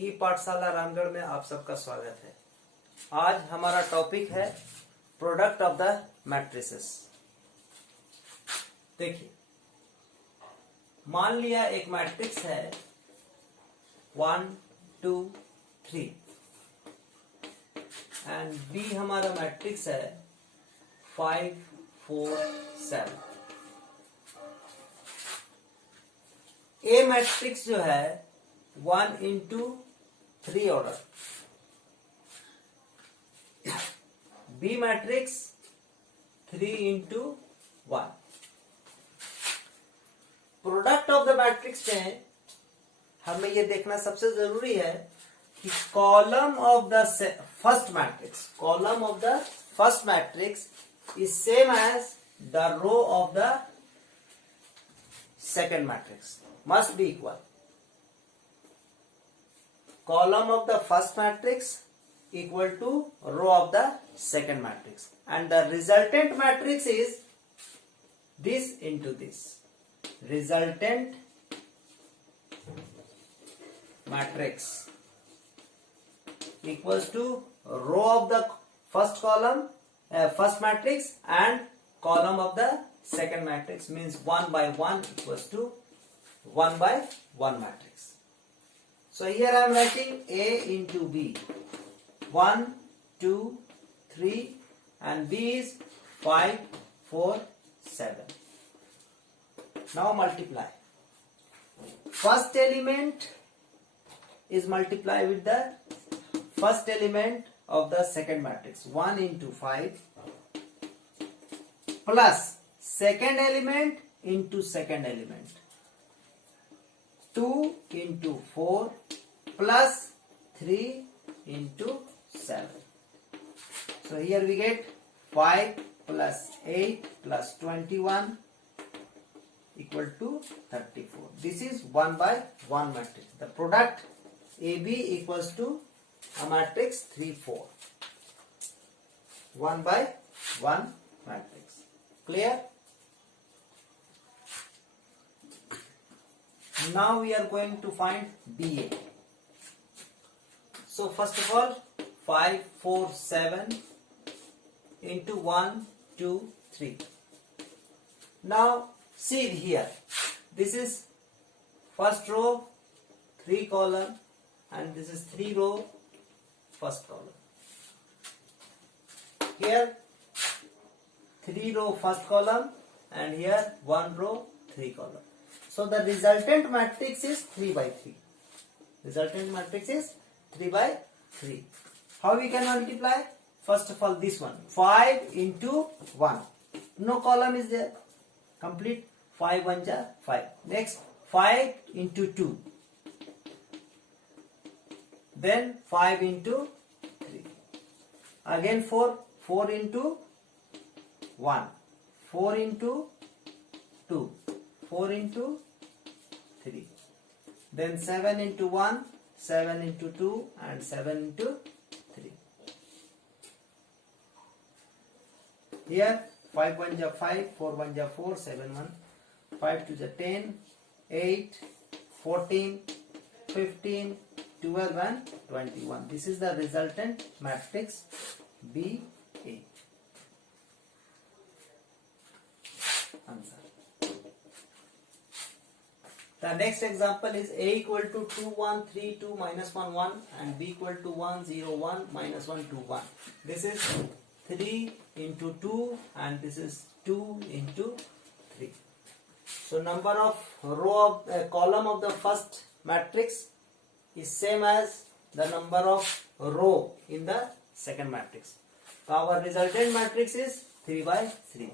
ई पाठशाला रामगढ़ में आप सबका स्वागत है। आज हमारा टॉपिक है प्रोडक्ट ऑफ द मैट्रिसेस। देखिए, मान लिया एक मैट्रिक्स है 1 2 3 एंड बी हमारा मैट्रिक्स है 5 4 7। ए मैट्रिक्स जो है 1 into 3 order, B matrix 3 into 1। Product of the matrix में हमें यह देखना सबसे जरूरी है कि column of the first matrix is same as the row of the second matrix, must be equal. Column of the first matrix equal to row of the second matrix, and the resultant matrix is this into this. Resultant matrix equals to row of the first column, first matrix, and column of the second matrix, means 1 by 1 equals to 1 by 1 matrix. So here I am writing A into B, 1 2 3, and B is 5 4 7. Now multiply. First element is multiply with the first element of the second matrix, 1 into 5 plus second element into second element, 2 into 4 plus 3 into 7. So here we get 5 plus 8 plus 21 equal to 34. This is 1 by 1 matrix. The product AB equals to a matrix 3 4. 1 by 1 matrix. Clear? Now we are going to find BA. So first of all, 5 4 7 into 1 2 3. Now see here, this is first row 3 column, and this is 3 row first column. Here 3 row first column, and here 1 row 3 column. So the resultant matrix is 3 by 3. Resultant matrix is 3 by 3. How we can multiply? First of all, this one, 5 into 1. No column is there. Complete. 5 1 ja 5. Next, 5 into 2. Then 5 into 3. Again 4. 4 into 1. 4 into 2. 4 into 3. Then 7 into 1, 7 into 2, and 7 into 3. Here 5 1 ja 5, 4 1 ja 4, 7 1, 5 2 ja 10, 8, 14, 15, 12, and 21. This is the resultant matrix BA. Answer. The next example is A equal to 2 1 3 2 minus 1 1, and B equal to 1 0 1 minus 1 2 1. This is 3 into 2, and this is 2 into 3. So number of row of column of the first matrix is same as the number of row in the second matrix. So our resultant matrix is 3 by 3.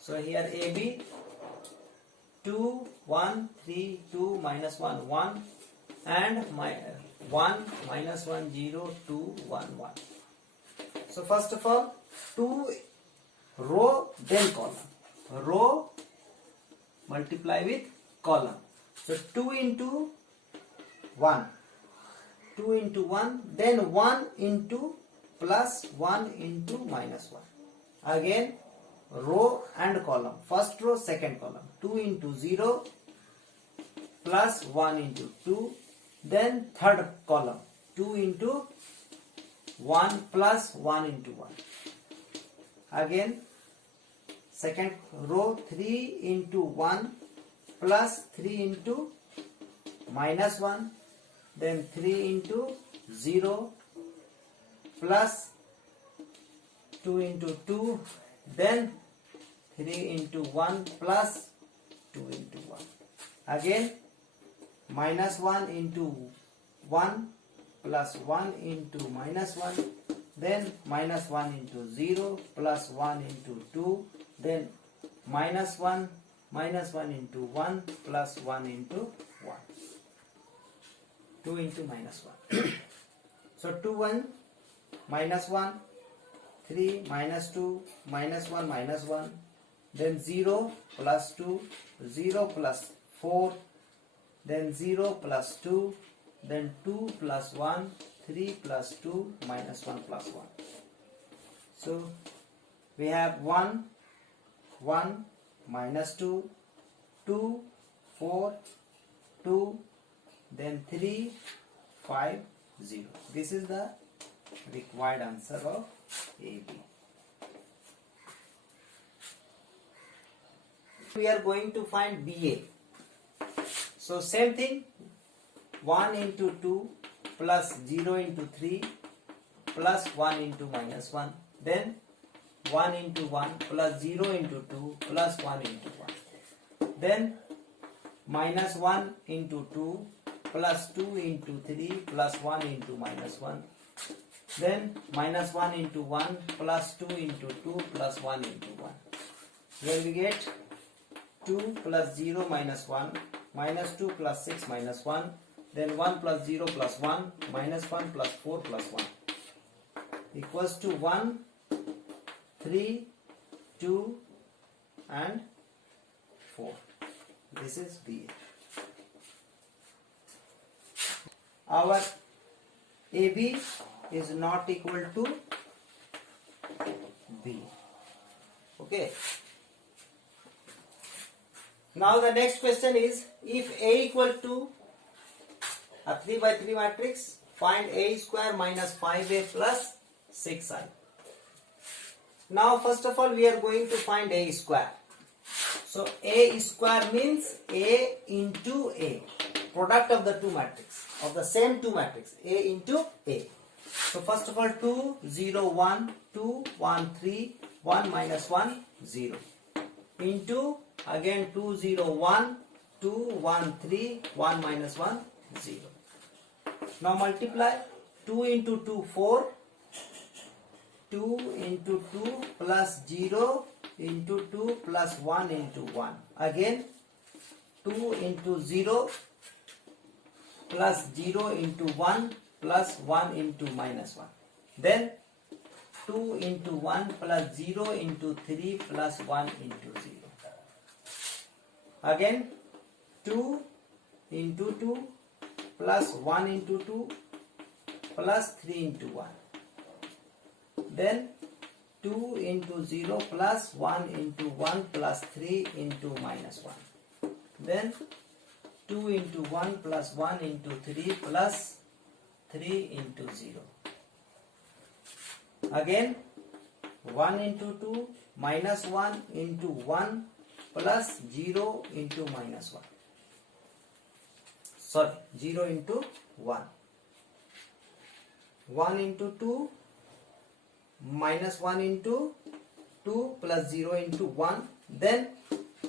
So here AB 2 1 3 2 minus 1 1, and 1 minus 1 0 2 1 1. So first of all, 2 row then column. Row multiply with column. So 2 into 1, 2 into 1, then 1 into plus 1 into minus 1. Again row and column, first row second column, 2 into 0 plus 1 into 2, then third column 2 into 1 plus 1 into 1. Again second row 3 into 1 plus 3 into minus 1, then 3 into 0 plus 2 into 2, then 3 into 1 plus 2 into 1. Again minus 1 into 1 plus 1 into minus 1, then minus 1 into 0 plus 1 into 2, then minus 1 into 1 plus 1 into 1. 2 into minus 1. So 2 1 minus 1, 3 minus 2 minus 1 minus 1, then 0 plus 2, 0 plus 4, then 0 plus 2, then 2 plus 1, 3 plus 2 minus 1 plus 1. So we have 1 1 minus 2, 2 4, 2, then 3 5 0. This is the required answer of AB. We are going to find BA. So same thing, 1 into 2 plus 0 into 3 plus 1 into minus 1, then 1 into 1 plus 0 into 2 plus 1 into 1, then minus 1 into 2 plus 2 into 3 plus 1 into minus 1, then minus 1 into 1 plus 2 into 2 plus 1 into 1. Here we get 2 plus 0 minus 1, minus 2 plus 6 minus 1, then 1 plus 0 plus 1, minus 1 plus 4 plus 1, equals to 1, 3, 2 and 4. This is B. Our AB is not equal to B. Okay. Now the next question is, if A equal to a 3 by 3 matrix, find A square minus 5A plus 6I. Now first of all we are going to find A square. So A square means A into A, product of the two matrix, of the same two matrix, A into A. So first of all 2 0 1 2 1 3 1 minus 1 0 into again 2 0 1 2 1 3 1 minus 1 0. Now multiply 2 into 2 4, 2 into 2 plus 0 into 2 plus 1 into 1, again 2 into 0 plus 0 into 1 plus 1 into minus 1, then 2 into 1 plus 0 into 3 plus 1 into 0, again 2 into 2 plus 1 into 2 plus 3 into 1, then 2 into 0 plus 1 into 1 plus 3 into minus 1, then 2 into 1 plus 1 into 3 plus 3 into 0, again 1 into 2 minus 1 into 1 plus 0 into minus 1, sorry 0 into 1, 1 into 2 minus 1 into 2 plus 0 into 1, then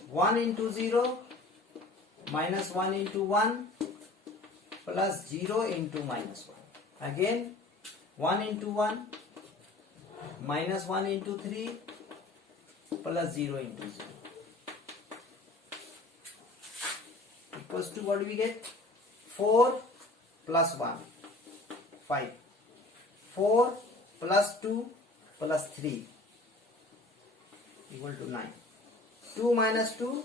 1 into 0 minus 1 into 1 plus 0 into minus 1, again 1 into 1 minus 1 into 3 plus 0 into 0, equals to what do we get? 4 plus 1 5, 4 plus 2 plus 3 equal to 9, 2 minus 2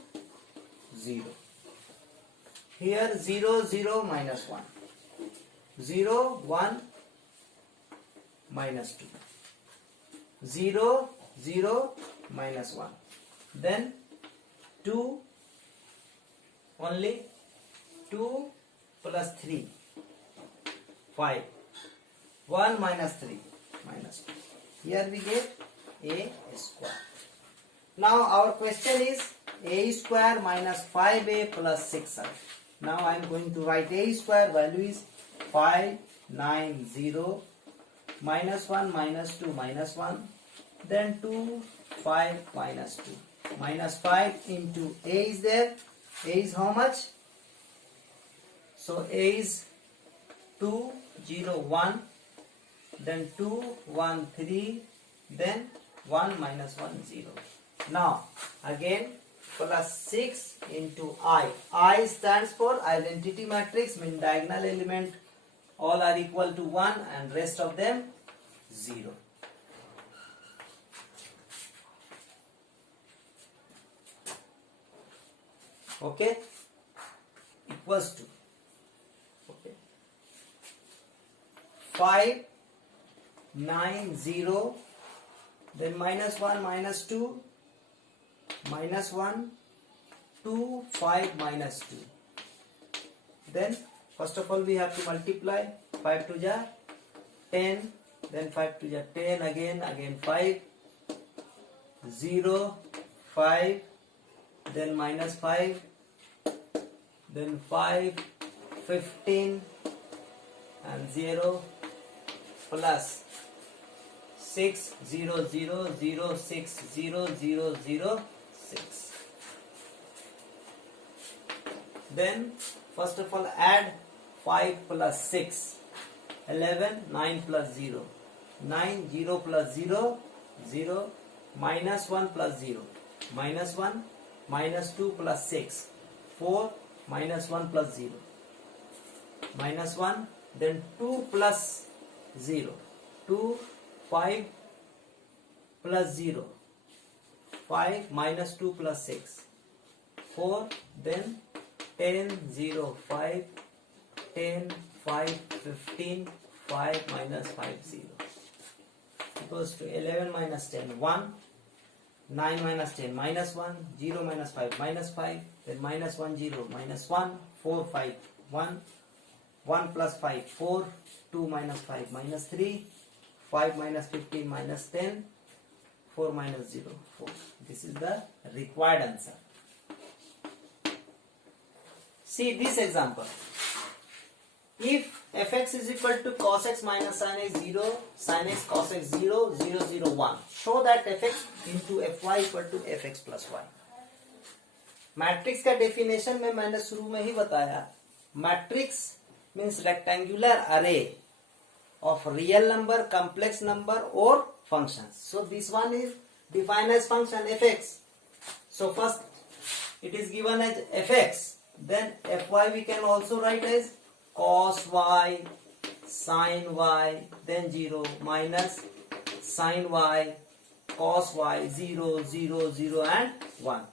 0, here 0 0 minus 1, 0 1 minus 2, 0 0 minus 1, then 2 only 2 plus 3 5. 1 minus 3 minus 2. Here we get a square. Now our question is a square minus 5a plus 6i. Now I am going to write a square value is 590 minus 1 minus 2 minus 1, then 2 5 minus 2 minus 5 into a is there. A is how much? So a is 2 0 1, then 2 1 3, then 1 minus 1 0. Now again plus 6 into I. I stands for identity matrix, mean diagonal element all are equal to 1 and rest of them 0. Okay, equals to, okay, 590, then minus 1 minus 2 minus 1 2 5 minus 2. Then first of all we have to multiply. 5 to the 10, then 5 to the 10 again 5 0 5, then minus 5, then 5 15 and 0 plus 6 0 0 0 6 0 0 0 6. Then first of all add 5 plus 6, 11, 9 plus 0, 9, 0 plus 0, 0, minus 1 plus 0, minus 1, minus 2 plus 6, 4, minus 1 plus 0, minus 1, then 2 plus 0, 2, 5 plus 0, 5 minus 2 plus 6, 4, then 10, 0, 5, 10, 5, 15, 5 minus 5, 0 equals to 11 minus 10, 1, 9 minus 10, minus 1, 0 minus 5, minus 5, then minus 1, 0, minus 1, 4, 5, 1, 1 plus 5, 4, 2 minus 5, minus 3, 5 minus 15, minus 10, 4 minus 0, 4. This is the required answer. See this example. If fx is equal to cos x minus sin x 0, sin x cos x 0, 0, 0, 1, show that fx into fy equal to fx plus y. Matrix का definition में मैंने शुरू में ही बताया, matrix means rectangular अरे of real number, complex number or functions. So this one is defined as function fx. So first it is given as fx, then fy we can also write as cos y sin y, then 0 minus sin y cos y 0 0 0 and 1.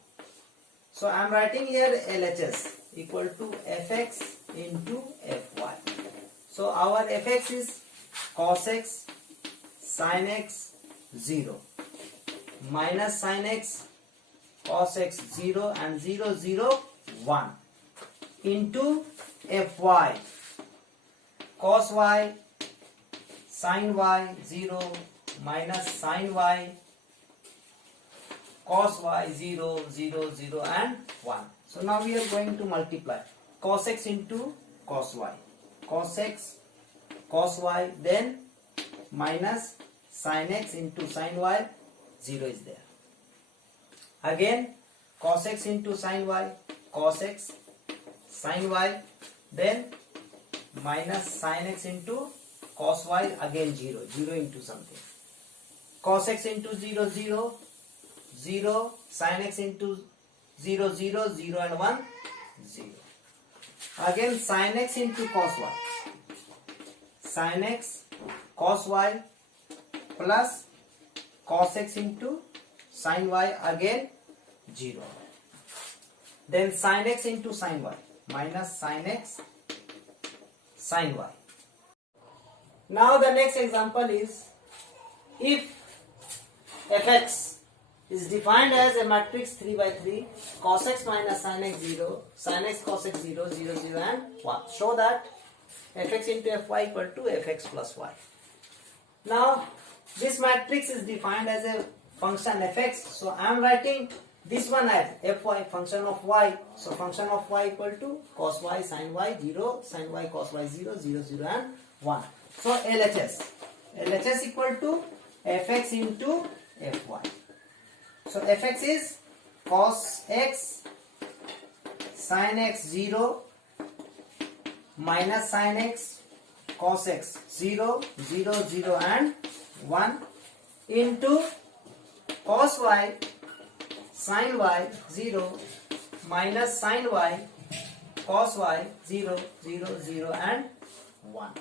So I am writing here LHS equal to fx into fy. So our fx is cos x sin x 0 minus sin x cos x 0 and 0 0 1 into fy cos y sin y 0 minus sin y cos y 0 0 0 and 1. So now we are going to multiply cos x into cos y, cos x cos y, then minus sin x into sin y, 0 is there. Again cos x into sin y, cos x sin y, then minus sin x into cos y, again 0, 0 into something. Cos x into 0, 0, 0, sin x into 0, 0, 0 and 1, 0. Again sin x into cos y, sin x cos y plus cos x into sin y, again 0. Then sin x into sin y minus sin x sin y. Now the next example is, if fx is defined as a matrix 3 by 3, cos x minus sin x 0, sin x cos x 0, 0, 0 and 1. Show that fx into fy equal to fx plus y. Now this matrix is defined as a function fx, so I am writing this one as fy, function of y. So function of y equal to cos y sin y 0, sin y cos y 0, 0, 0 and 1. So LHS equal to fx into fy. So fx is cos x sin x 0 minus sin x cos x 0, 0, 0 and 1 into cos y sin y 0 minus sin y cos y 0, 0, 0 and 1.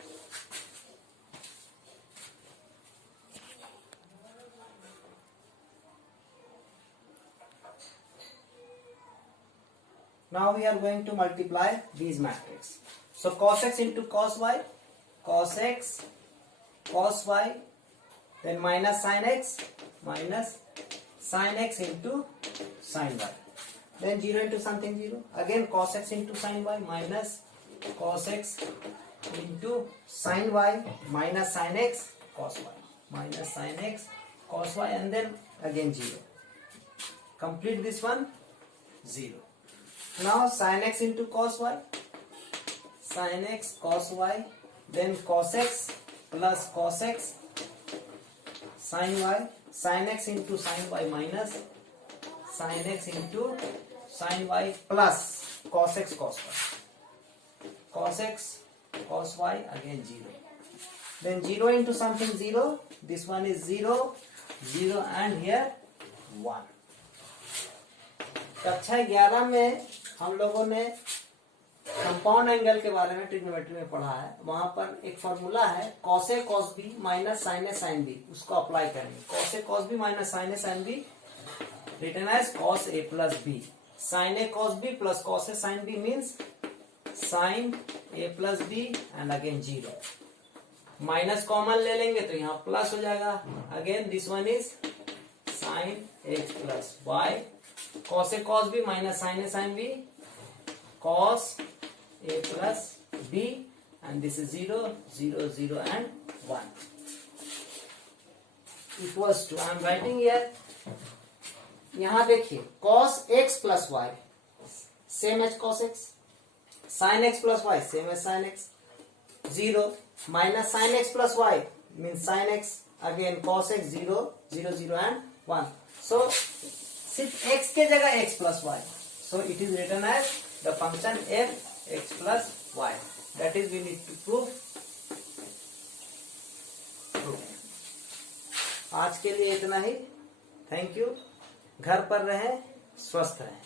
Now we are going to multiply these matrices. So cos x into cos y, cos x, cos y, then minus sin x into sin y. Then 0 into something 0. Again cos x into sin y minus cos x into sin y minus sin x cos y. Minus sin x cos y and then again 0. Complete this one 0. Now sin x into cos y, sin x cos y, then cos x plus cos x sin y, sin x into sin y minus sin x into sin y plus cos x cos y, cos x cos y again 0. Then 0 into something 0, this one is 0, 0 and here 1. कक्षा 11 में हम लोगों ने compound angle के बारे में trigonometry में पढ़ा है. वहां पर एक फॉर्मूला है cos a cos b minus sin a sin b, उसको अप्लाई करेंगे. cos a cos b minus sin a sin b written as cos a plus b. sin a cos b plus cos a sin b means sin a plus b and again 0. Minus common ले लेंगे तो यहाँ plus हो जाएगा. Again this one is sin x plus y, cos a cos b minus sin a sin b, cos a plus b and this is 0, 0, 0 and 1. Equals to, I am writing here, यहाँ देखिए cos x plus y same as cos x, sin x plus y same as sin x, 0 minus sin x plus y means sin x, again cos x 0, 0, 0 and 1. So सिर्फ x के जगह x plus y, so it is written as the function f x plus y. That is we need to prove. आज के लिए इतना ही. Thank you. घर पर रहें, स्वस्थ रहें.